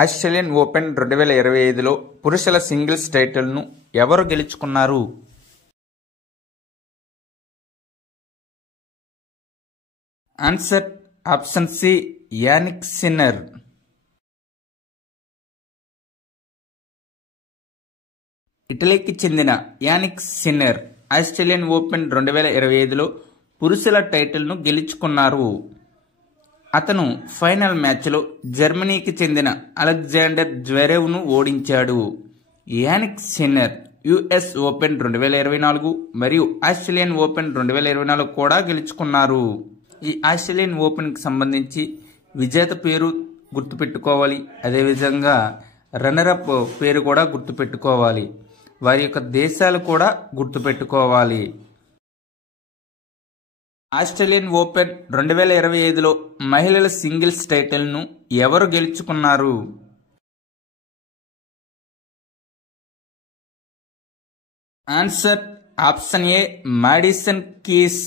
Australian Open 2025లో పురుషుల singles టైటిల్ను ఎవరు గెలుచుకున్నారు? Answer option C Jannik Sinner. ఇటలీకి చెందిన యానిక్ సిన్నర్ ఆస్ట్రేలియన్ ఓపెన్ 2025లో పురుషుల టైటిల్ను గెలుచుకున్నారు. అతను ఫైనల్ మ్యాచ్లో జర్మనీకి చెందిన అలెగ్జాండర్ జ్వెరేవ్ను ఓడించాడు. యానిక్ సిన్నర్ యుఎస్ ఓపెన్ 2024 మరియు ఆస్ట్రేలియన్ ఓపెన్ 2024 కూడా గెలుచుకున్నారు. ఈ ఆస్ట్రేలియన్ ఓపెన్కి సంబంధించి విజేత పేరు గుర్తుపెట్టుకోవాలి, అదేవిధంగా రన్నరప్ పేరు కూడా గుర్తుపెట్టుకోవాలి, వారి యొక్క దేశాలు కూడా గుర్తుపెట్టుకోవాలి. ఆస్ట్రేలియన్ ఓపెన్ 2025లో మహిళల సింగిల్స్ టైటిల్ను ఎవరు గెలుచుకున్నారు? ఆన్సర్ ఆప్షన్ ఏ Madison keys.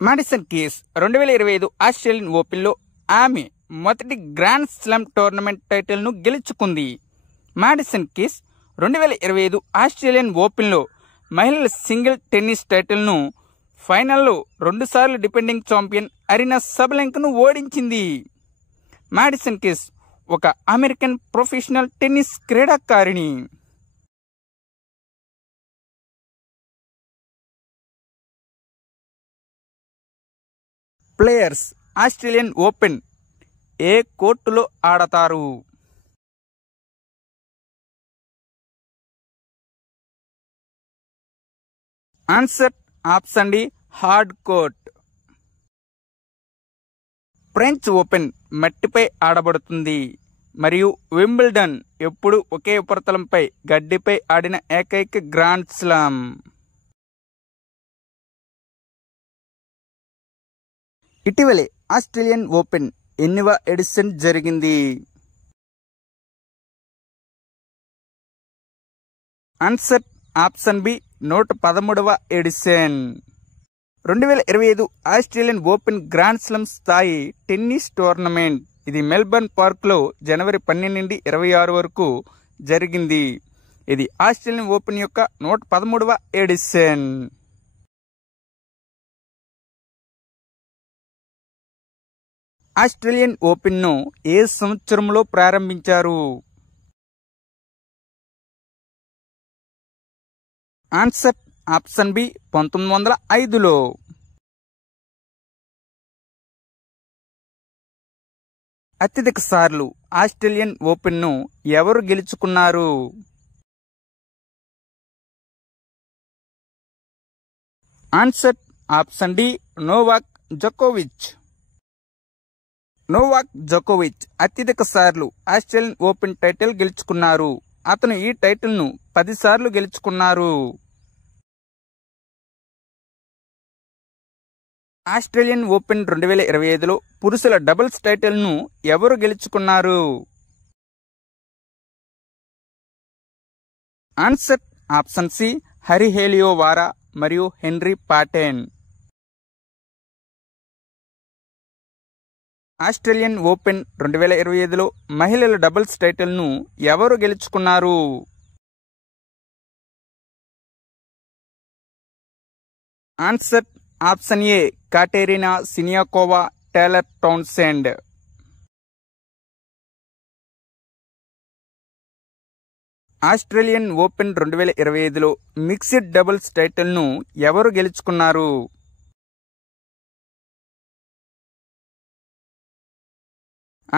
Madison keys 2025 Australian ఓపెన్లో ఆమె మొదటి గ్రాండ్ స్లామ్ టోర్నమెంట్ టైటిల్ను గెలుచుకుంది. మాడిసన్ కీస్ 2025 ఆస్ట్రేలియన్ ఓపెన్లో మహిళల సింగిల్ టెన్నిస్ టైటిల్ను ఫైనల్లో 2 సార్లు డిఫెండింగ్ ఛాంపియన్ అరీనా సబలెంకాను ఓడించింది. మాడిసన్ కీస్ ఒక అమెరికన్ ప్రొఫెషనల్ టెన్నిస్ క్రీడాకారిణి. ప్లేయర్స్ ఆస్ట్రేలియన్ ఓపెన్ ఏ కోర్టులో ఆడతారు? Answer option D hard court. French Open మట్టిపై ఆడబడుతుంది మరియు వింబుల్డన్ ఎప్పుడు ఒకే ఉపరితలంపై గడ్డిపై ఆడిన ఏకైక గ్రాండ్ స్లామ్. ఇటీవలే ఆస్ట్రేలియన్ ఓపెన్ ఎన్నవ ఎడిషన్ జరిగింది? ఆన్సర్ ఆప్షన్ బి 113వ edition. 2025 Australian Open grand slam స్థాయి టెన్నిస్ టోర్నమెంట్. ఇది మెల్బర్న్ పార్క్లో జనవరి 12 నుండి 26 వరకు జరిగింది. ఇది ఆస్ట్రేలియన్ ఓపెన్ యొక్క 113వ ఎడిషన్. ఆస్ట్రేలియన్ ఓపెన్ను ఏ సంవత్సరంలో ప్రారంభించారు? Answer option B 1905లో. అత్యధిక సార్లు ఆస్ట్రేలియన్ ఓపెన్ను ఎవరు గెలుచుకున్నారు? Answer option D Novak జోకోవిచ్. Novak జోకోవిచ్ అత్యధిక సార్లు ఆస్ట్రేలియన్ ఓపెన్ టైటిల్ గెలుచుకున్నారు. అతను ఈ టైటిల్ను 10 సార్లు గెలుచుకున్నారు. ఆస్ట్రేలియన్ ఓపెన్ 2025లో పురుషుల డబుల్స్ టైటిల్ను ఎవరు గెలుచుకున్నారు? Answer option C Harri Heliovaara మరియు హెన్రీ పాటెన్. ఆస్ట్రేలియన్ ఓపెన్ 2025లో మహిళల డబుల్స్ టైటిల్ను ఎవరు గెలుచుకున్నారు? Answer option A Katerina Siniakova Taylor Townsend. Australian Open 2025లో మిక్స్డ్ డబుల్స్ టైటిల్ను ఎవరు గెలుచుకున్నారు?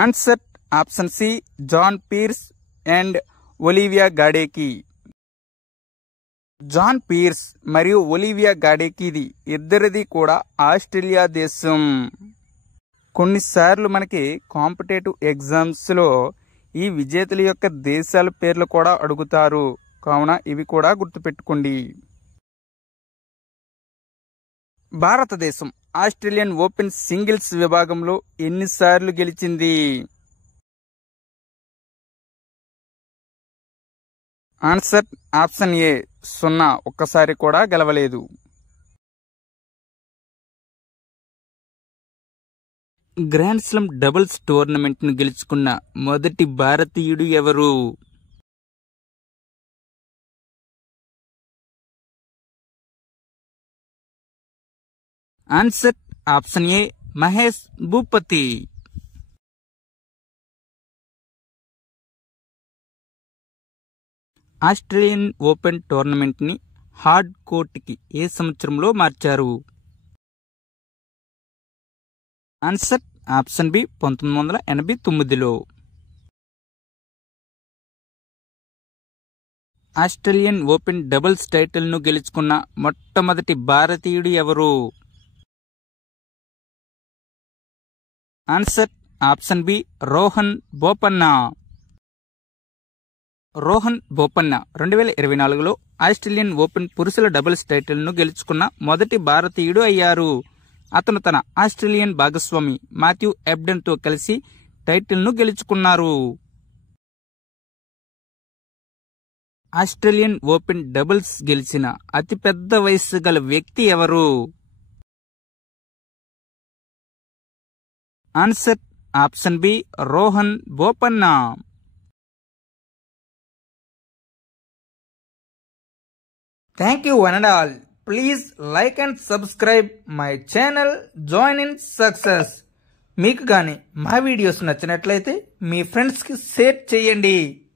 Answer option C John Peers and Olivia Gadecki. John Peers మరియు ఒలివియా గాడేకిది ఇద్దరిది కూడా ఆస్ట్రేలియా దేశం. కొన్నిసార్లు మనకి కాంపిటేటివ్ ఎగ్జామ్స్లో ఈ విజేతల యొక్క దేశాల పేర్లు కూడా అడుగుతారు, కావున ఇవి కూడా గుర్తుపెట్టుకోండి. భారతదేశం ఆస్ట్రేలియన్ ఓపెన్ సింగిల్స్ విభాగంలో ఎన్నిసార్లు గెలిచింది? ఆన్సర్ ఆప్షన్ ఏ 0, ఒక్కసారి కూడా గెలవలేదు. గ్రాండ్ స్లామ్ డబుల్స్ టోర్నమెంట్ను గెలుచుకున్న మొదటి భారతీయుడు ఎవరు? Answer option A Mahesh Bhupathi. Australian Open టోర్నమెంట్ని హార్డ్ కోర్టుకి ఏ సంవత్సరంలో మార్చారు? ఆన్సర్ ఆప్షన్ బి 1989లో. ఆస్ట్రేలియన్ ఓపెన్ డబుల్స్ టైటిల్ను గెలుచుకున్న మొట్టమొదటి భారతీయుడు ఎవరు? Answer option B Rohan Bopanna. Rohan Bopanna 2024లో ఆస్ట్రేలియన్ ఓపెన్ పురుషుల డబుల్స్ టైటిల్ను గెలుచుకున్న మొదటి భారతీయుడు అయ్యారు. అతను తన ఆస్ట్రేలియన్ భాగస్వామి మాథ్యూ ఎబ్డెన్తో కలిసి టైటిల్ను గెలుచుకున్నారు. ఆస్ట్రేలియన్ ఓపెన్ డబుల్స్ గెలిచిన అతిపెద్ద వయస్సు గల వ్యక్తి ఎవరు? Answer option B Rohan Bopanna. Thank you one and all. Please like and subscribe my channel Join in Success. మీకు గాని మా వీడియోస్ నచ్చినట్లయితే మీ ఫ్రెండ్స్కి షేర్ చేయండి.